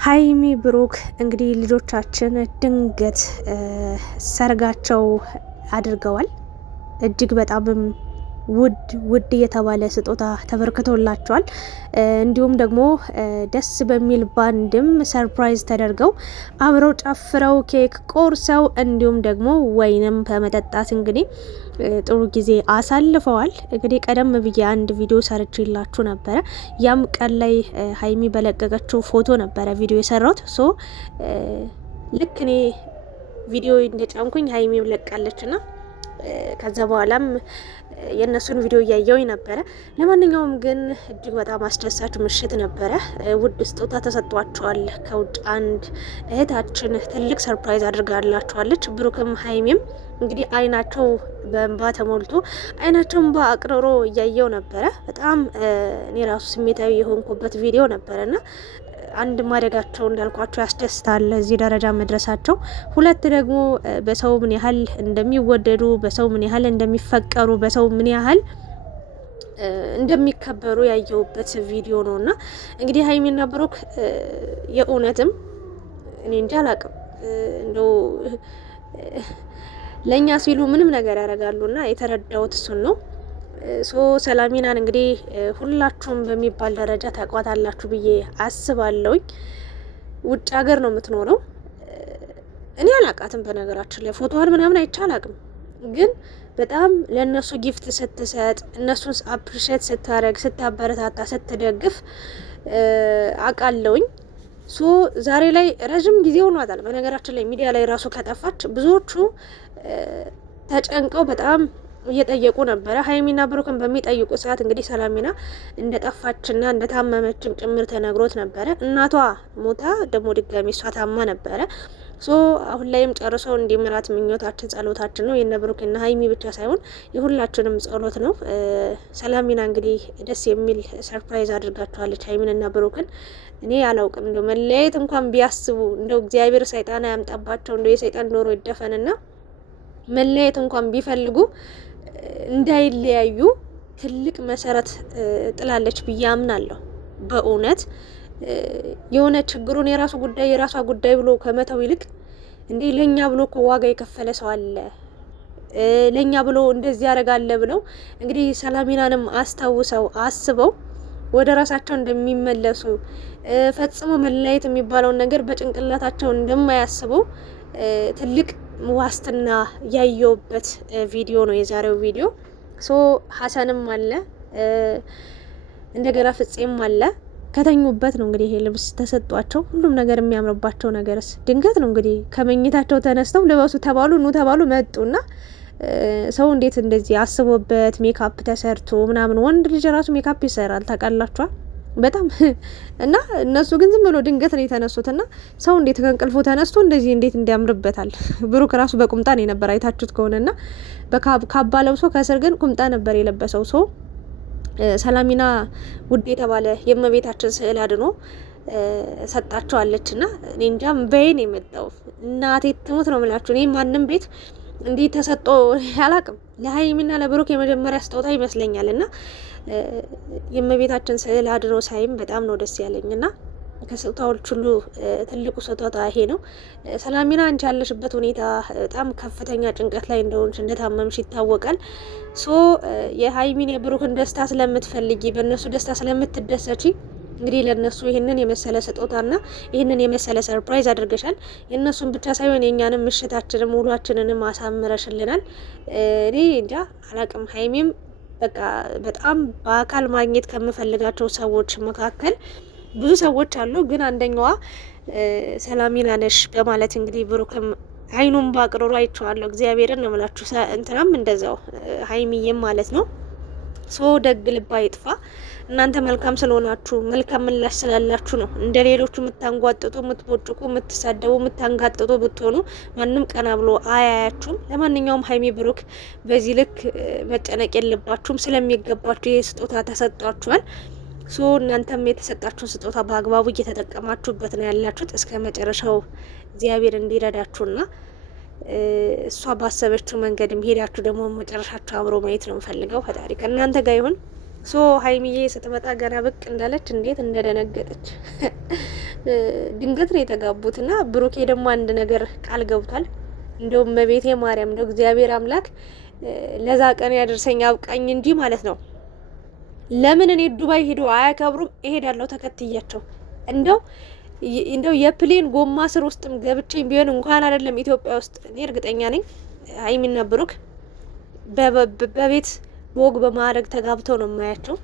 ሀይሚ ብሩክ እንግዲህ ልጆቻችን ድንገት ሰርጋቸው አድርገዋል። እጅግ በጣምም ውድ የተባለ ስጦታ ተበርክቶላቸዋል። እንዲሁም ደግሞ ደስ በሚል ባንድም ሰርፕራይዝ ተደርገው አብረው ጨፍረው ኬክ ቆርሰው እንዲሁም ደግሞ ወይንም በመጠጣት እንግዲህ ጥሩ ጊዜ አሳልፈዋል። እንግዲህ ቀደም ብዬ አንድ ቪዲዮ ሰርችላችሁ ነበረ። ያም ቀን ላይ ሀይሚ በለቀቀችው ፎቶ ነበረ ቪዲዮ የሰራሁት። ልክ እኔ ቪዲዮ እንደጫንኩኝ ሀይሚ ለቃለች ና ከዛ በኋላም የእነሱን ቪዲዮ እያየውኝ ነበረ። ለማንኛውም ግን እጅግ በጣም አስደሳች ምሽት ነበረ። ውድ ስጦታ ተሰጥቷቸዋል። ከውጭ አንድ እህታችን ትልቅ ሰርፕራይዝ አድርጋላቸዋለች። ብሩክም ሀይሚም እንግዲህ አይናቸው በእንባ ተሞልቶ አይናቸውን እንባ አቅርሮ እያየው ነበረ። በጣም እኔ ራሱ ስሜታዊ የሆንኩበት ቪዲዮ ነበረና አንድ ማደጋቸው እንዳልኳቸው ያስደስታል፣ እዚህ ደረጃ መድረሳቸው። ሁለት ደግሞ በሰው ምን ያህል እንደሚወደዱ፣ በሰው ምን ያህል እንደሚፈቀሩ፣ በሰው ምን ያህል እንደሚከበሩ ያየውበት ቪዲዮ ነው እና እንግዲህ ሀይሚና ብሩክ የእውነትም እኔ እንጃ አላቅም እንደው ለእኛ ሲሉ ምንም ነገር ያደርጋሉና የተረዳውት እሱን ነው። ሰላሚናን እንግዲህ ሁላችሁም በሚባል ደረጃ ታቋታላችሁ ብዬ አስባለሁኝ። ውጭ ሀገር ነው የምትኖረው። እኔ አላቃትም በነገራችን ላይ ፎቶዋን ምናምን አይቼ አላቅም፣ ግን በጣም ለእነሱ ጊፍት ስትሰጥ፣ እነሱን አፕሪሼት ስታደርግ፣ ስታበረታታ፣ ስትደግፍ አቃለውኝ። ዛሬ ላይ ረዥም ጊዜ ሆኗታል። በነገራችን ላይ ሚዲያ ላይ ራሱ ከጠፋች ብዙዎቹ ተጨንቀው በጣም እየጠየቁ ነበረ። ሀይሚና ብሩክን በሚጠይቁ ሰዓት እንግዲህ ሰላሚና እንደጠፋችና እንደታመመችም ጭምር ተነግሮት ነበረ። እናቷ ሞታ ደግሞ ድጋሚ እሷ ታማ ነበረ። አሁን ላይም ጨርሰው እንዲምራት ምኞታችን ጸሎታችን ነው። የነ ብሩክና ሀይሚ ብቻ ሳይሆን የሁላችንም ጸሎት ነው። ሰላሚና እንግዲህ ደስ የሚል ሰርፕራይዝ አድርጋቸዋለች ሀይሚንና ብሩክን። እኔ አላውቅም እንደው መለያየት እንኳን ቢያስቡ እንደው እግዚአብሔር ሰይጣን ያምጣባቸው፣ እንደው የሰይጣን ዶሮ ይደፈንና መለያየት እንኳን ቢፈልጉ እንዳይለያዩ ትልቅ መሰረት ጥላለች ብዬ አምናለሁ። በእውነት የሆነ ችግሩን የራሱ ጉዳይ የራሷ ጉዳይ ብሎ ከመተው ይልቅ እንዴ ለኛ ብሎ እኮ ዋጋ የከፈለ ሰው አለ፣ ለኛ ብሎ እንደዚህ ያደርጋለ ብለው እንግዲህ ሰላሚናንም አስታውሰው አስበው ወደ ራሳቸው እንደሚመለሱ ፈጽሞ መለያየት የሚባለውን ነገር በጭንቅላታቸው እንደማያስቡ ትልቅ ዋስትና ያየውበት ቪዲዮ ነው የዛሬው ቪዲዮ። ሀሰንም አለ እንደገና ፍጼም አለ። ከተኙበት ነው እንግዲህ ይሄ ልብስ ተሰጧቸው። ሁሉም ነገር የሚያምርባቸው ነገርስ ድንገት ነው እንግዲህ ከመኝታቸው ተነስተው ልበሱ ተባሉ፣ ኑ ተባሉ፣ መጡና ሰው እንዴት እንደዚህ አስቦበት ሜካፕ ተሰርቶ ምናምን። ወንድ ልጅ ራሱ ሜካፕ ይሰራል ታውቃላችኋል በጣም እና እነሱ ግን ዝም ብሎ ድንገት ነው የተነሱትና ሰው እንዴት ከእንቅልፉ ተነስቶ እንደዚህ እንዴት እንዲያምርበታል። ብሩክ ራሱ በቁምጣ ነው የነበረ አይታችሁት ከሆነና በካባ ለብሶ ከስር ግን ቁምጣ ነበር የለበሰው። ሰላሚና ውድ የተባለ የእመቤታችን ስዕል አድኖ ሰጣቸዋለችና እኔ እንጃ በይን የመጣው እናቴ ትሙት ነው የምላችሁ። እኔ ማንም ቤት እንዲህ ተሰጦ አላቅም። ለሀይሚና ለብሩክ የመጀመሪያ ስጦታ ይመስለኛል እና የእመቤታችን ስዕል አድኖ ሳይም በጣም ነው ደስ ያለኝና ከስጦታዎች ሁሉ ትልቁ ስጦታ ይሄ ነው። ሰላሚና አንቺ ያለሽበት ሁኔታ በጣም ከፍተኛ ጭንቀት ላይ እንደሆንሽ እንደታመምሽ ይታወቃል። የሀይሚን የብሩክን ደስታ ስለምትፈልጊ በእነሱ ደስታ ስለምትደሰቺ እንግዲህ ለነሱ ይህንን የመሰለ ስጦታና ይህንን የመሰለ ሰርፕራይዝ አድርገሻል። የእነሱን ብቻ ሳይሆን የእኛንም ምሽታችንም ውሏችንንም አሳምረሽልናል። እኔ እንጃ አላቅም። ሀይሚም በቃ በጣም በአካል ማግኘት ከምፈልጋቸው ሰዎች መካከል ብዙ ሰዎች አሉ፣ ግን አንደኛዋ ሰላሚና ነሽ በማለት እንግዲህ ብሩክም አይኑም ባቅርሮ አይቼዋለሁ። እግዚአብሔርን ነው የምላችሁ። እንትናም እንደዛው ሀይሚዬም ማለት ነው። ደግ ልባ ይጥፋ። እናንተ መልካም ስለሆናችሁ መልካም ምላሽ ስላላችሁ ነው እንደ ሌሎቹ የምታንጓጥጡ፣ የምትቦጭቁ፣ የምትሳደቡ፣ የምታንጋጥጡ ብትሆኑ ማንም ቀና ብሎ አያያችሁም። ለማንኛውም ሀይሚ ብሩክ በዚህ ልክ መጨነቅ የለባችሁም። ስለሚገባችሁ ይህ ስጦታ ተሰጧችኋል። እናንተም የተሰጣችሁን ስጦታ በአግባቡ እየተጠቀማችሁበት ነው ያላችሁት። እስከ መጨረሻው እግዚአብሔር እንዲረዳችሁና እሷ ባሰበችው መንገድም ሄዳችሁ ደግሞ መጨረሻችሁ አብሮ ማየት ነው የምፈልገው። ፈጣሪ ከእናንተ ጋር ይሁን። ሀይሚዬ ስትመጣ ገና ብቅ እንዳለች እንዴት እንደደነገጠች ድንገት ነው የተጋቡትና ብሩኬ ደግሞ አንድ ነገር ቃል ገብቷል። እንደውም በቤቴ ማርያም እንደው እግዚአብሔር አምላክ ለዛ ቀን ያደርሰኝ አብቃኝ እንጂ ማለት ነው። ለምን እኔ ዱባይ ሄዶ አያከብሩም? እሄዳለሁ ተከትያቸው። እንደው የፕሌን ጎማ ስር ውስጥም ገብቼ ቢሆን እንኳን አይደለም ኢትዮጵያ ውስጥ እኔ እርግጠኛ ነኝ ሀይሚና ብሩክ በቤት በወግ በማድረግ ተጋብተው ነው የማያቸው።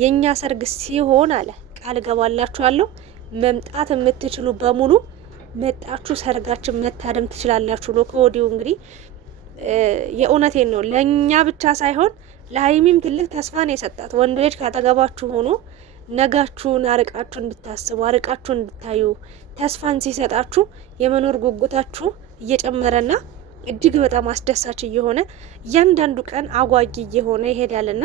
የእኛ ሰርግ ሲሆን አለ ቃል ገባላችኋለሁ፣ መምጣት የምትችሉ በሙሉ መጣችሁ ሰርጋችን መታደም ትችላላችሁ ብሎ ከወዲሁ እንግዲህ የእውነቴን ነው። ለእኛ ብቻ ሳይሆን ለሀይሚም ትልቅ ተስፋ ነው የሰጣት። ወንድ ልጅ ካጠገባችሁ ሆኖ ነጋችሁን አርቃችሁ እንድታስቡ አርቃችሁ እንድታዩ ተስፋን ሲሰጣችሁ የመኖር ጉጉታችሁ እየጨመረና እጅግ በጣም አስደሳች እየሆነ እያንዳንዱ ቀን አጓጊ እየሆነ ይሄዳልና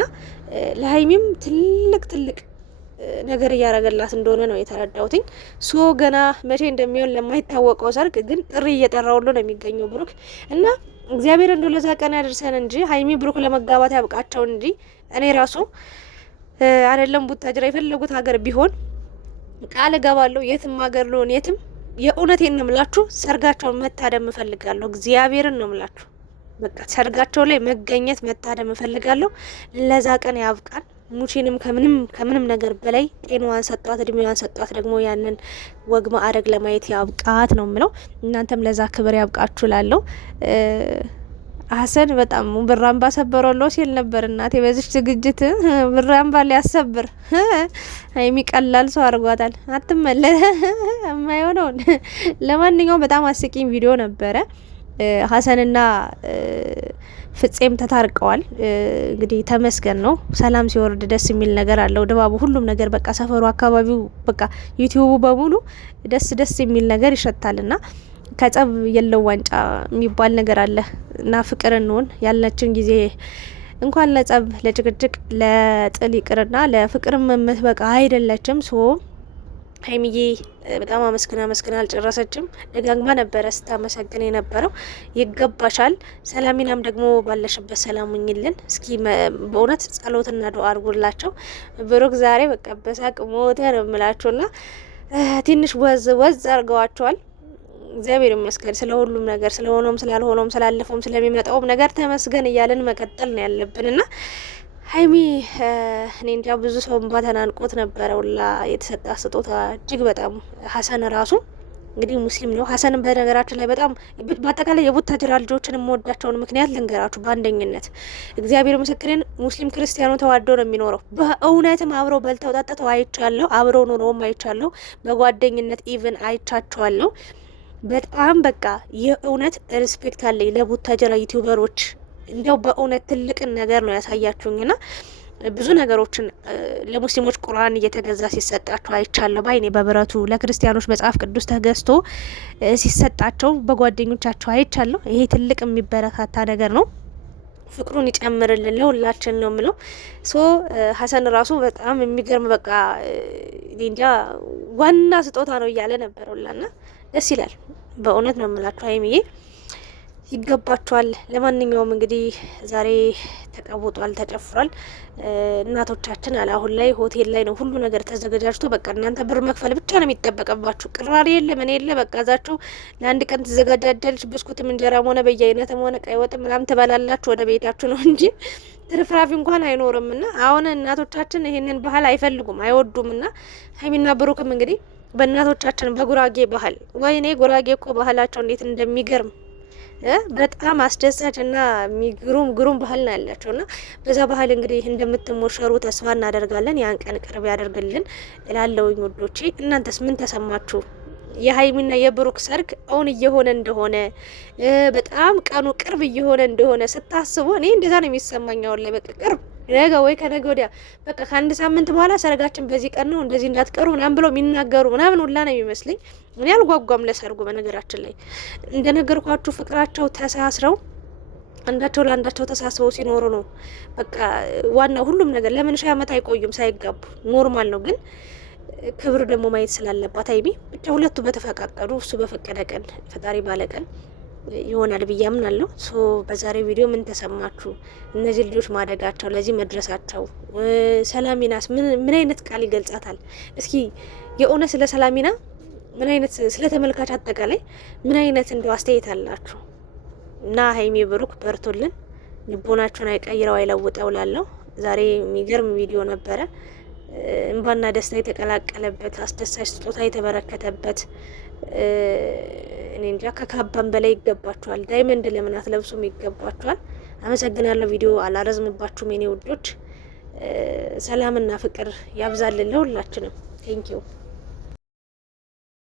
ለሀይሚም ትልቅ ነገር እያረገላት እንደሆነ ነው የተረዳሁትኝ። ገና መቼ እንደሚሆን ለማይታወቀው ሰርግ ግን ጥሪ እየጠራው ነው የሚገኘው ብሩክ እና እግዚአብሔር እንደው ለዛ ቀን ያደርሰን እንጂ ሀይሚ ብሩክ ለመጋባት ያብቃቸው እንጂ እኔ ራሱ አይደለም ቡታጅራ የፈለጉት ሀገር ቢሆን ቃል እገባለሁ የትም ሀገር ልሆን የትም የእውነቴን ነው የምላችሁ ሰርጋቸውን መታደም እፈልጋለሁ። እግዚአብሔርን ነው የምላችሁ። በቃ ሰርጋቸው ላይ መገኘት መታደም እፈልጋለሁ። ለዛ ቀን ያብቃን። ሙቺንም ከምንም ነገር በላይ ጤናዋን ሰጧት፣ እድሜዋን ሰጧት። ደግሞ ያንን ወግ ማዕረግ ለማየት ያብቃት ነው የምለው። እናንተም ለዛ ክብር ያብቃችሁ ላለው ሀሰን በጣም ብራምባ ሰበረው ሲል ነበር። እናቴ በዚች ዝግጅት ብራምባ ሊያሰብር ሀይሚ ቀላል ሰው አድርጓታል። አትመለ የማይሆነውን። ለማንኛውም በጣም አስቂኝ ቪዲዮ ነበረ። ሀሰንና ፍጼም ተታርቀዋል። እንግዲህ ተመስገን ነው። ሰላም ሲወርድ ደስ የሚል ነገር አለው። ድባቡ፣ ሁሉም ነገር በቃ ሰፈሩ፣ አካባቢው፣ በቃ ዩቲዩቡ በሙሉ ደስ የሚል ነገር ይሸታልና ከጸብ የለው ዋንጫ የሚባል ነገር አለ እና ፍቅር እንሆን ያለችን ጊዜ እንኳን ለጸብ ለጭቅጭቅ ለጥል ይቅርና ለፍቅርም የምትበቃ አይደለችም። ሀይሚዬ በጣም አመስግና አልጨረሰችም። ደጋግማ ነበረ ስታመሰግን የነበረው። ይገባሻል። ሰላሚናም ደግሞ ባለሽበት ሰላም ሁኝልን። እስኪ በእውነት ጸሎትና ዱአ አድርጉላቸው። ብሩክ ዛሬ በቃ በሳቅ ሞተ ነው የምላችሁና ትንሽ ወዝ አድርገዋቸዋል። እግዚአብሔር ይመስገን ስለ ሁሉም ነገር፣ ስለሆነውም ስላልሆነውም ስላለፈውም ስለሚመጣውም ነገር ተመስገን እያለን መቀጠል ነው ያለብንና ሀይሚ እኔ እንጃ ብዙ ሰው እንባ ተናንቆት ነበረ ሁላ የተሰጣ ስጦታ እጅግ በጣም ሀሰን ራሱ እንግዲህ ሙስሊም ነው። ሀሰንም በነገራችን ላይ በጣም በአጠቃላይ የቡታጅራ ልጆችን የምወዳቸውን ምክንያት ልንገራችሁ። በአንደኝነት እግዚአብሔር ምስክሬን ሙስሊም ክርስቲያኑ ተዋዶ ነው የሚኖረው። በእውነትም አብረው በልተው ጠጥተው አይቻለሁ። አብረው ኖረውም አይቻለሁ። በጓደኝነት ኢቭን አይቻቸዋለሁ። በጣም በቃ የእውነት ሪስፔክት አለኝ ለቡታጅራ ዩቲዩበሮች። እንዲያው በእውነት ትልቅን ነገር ነው ያሳያችሁኝና ብዙ ነገሮችን ለሙስሊሞች ቁርአን እየተገዛ ሲሰጣቸው አይቻለሁ ባይኔ በብረቱ። ለክርስቲያኖች መጽሐፍ ቅዱስ ተገዝቶ ሲሰጣቸው በጓደኞቻቸው አይቻለሁ። ይሄ ትልቅ የሚበረታታ ነገር ነው። ፍቅሩን ይጨምርልን ለሁላችን ነው የምለው። ሀሰን ራሱ በጣም የሚገርም በቃ እንጃ ዋና ስጦታ ነው እያለ ነበር ሁላና ደስ ይላል። በእውነት ነው የምላችሁ ሀይሚዬ ይገባችኋል። ለማንኛውም እንግዲህ ዛሬ ተቀውጧል፣ ተጨፍሯል። እናቶቻችን አሁን ላይ ሆቴል ላይ ነው ሁሉ ነገር ተዘጋጃጅቶ በቃ እናንተ ብር መክፈል ብቻ ነው የሚጠበቅባችሁ። ቅራሪ የለ ምን የለ በቃ እዛችሁ ለአንድ ቀን ተዘጋጃጃለች። ብስኩትም እንጀራም ሆነ በየአይነትም ሆነ ቀይ ወጥ ምናምን ትበላላችሁ፣ ወደ ቤታችሁ ነው እንጂ ትርፍራፊ እንኳን አይኖርም። ና አሁን እናቶቻችን ይሄንን ባህል አይፈልጉም አይወዱም። ና ሀይሚና ብሩክም እንግዲህ በእናቶቻችን በጉራጌ ባህል ወይኔ ጉራጌ እኮ ባህላቸው እንዴት እንደሚገርም በጣም አስደሳች እና ግሩም ባህል ነው ያላቸው እና በዛ ባህል እንግዲህ እንደምትሞሸሩ ተስፋ እናደርጋለን። ያን ቀን ቅርብ ያደርግልን እላለሁኝ ውዶቼ። እናንተስ ምን ተሰማችሁ? የሀይሚና የብሩክ ሰርግ አሁን እየሆነ እንደሆነ በጣም ቀኑ ቅርብ እየሆነ እንደሆነ ስታስቡ እኔ እንደዛ ነው የሚሰማኝ። አሁን ላይ በቃ ቅርብ ነገ ወይ ከነገ ወዲያ በቃ ከአንድ ሳምንት በኋላ ሰርጋችን በዚህ ቀን ነው እንደዚህ እንዳትቀሩ ምናምን ብለው የሚናገሩ ምናምን ሁላ ነው የሚመስለኝ። እኔ አልጓጓም ለሰርጉ። በነገራችን ላይ እንደነገርኳችሁ ፍቅራቸው ተሳስረው አንዳቸው ለአንዳቸው ተሳስበው ሲኖሩ ነው በቃ ዋና ሁሉም ነገር። ለምን ሺህ ዓመት አይቆዩም ሳይጋቡ? ኖርማል ነው። ግን ክብር ደግሞ ማየት ስላለባት ሀይሚ ብቻ ሁለቱ በተፈቃቀዱ እሱ በፈቀደ ቀን ፈጣሪ ባለ ቀን ይሆናል ብዬ አምናለሁ። በዛሬ ቪዲዮ ምን ተሰማችሁ? እነዚህ ልጆች ማደጋቸው፣ ለዚህ መድረሳቸው፣ ሰላሚናስ ምን አይነት ቃል ይገልጻታል? እስኪ የእውነት ስለ ሰላሚና ምን አይነት ስለ ተመልካች አጠቃላይ ምን አይነት እንደው አስተያየት አላችሁ? እና ሀይሚ ብሩክ በርቶልን፣ ልቦናቸውን አይቀይረው አይለውጠው ላለው ዛሬ የሚገርም ቪዲዮ ነበረ። እንባና ደስታ የተቀላቀለበት አስደሳች ስጦታ የተበረከተበት እኔ እንጃ ከካባን በላይ ይገባችኋል። ዳይመንድ ለምን አትለብሱም? ይገባችኋል። አመሰግናለሁ። ቪዲዮ አላረዝምባችሁም የኔ ውዶች። ሰላምና ፍቅር ያብዛልን ለሁላችንም። ቴንኪው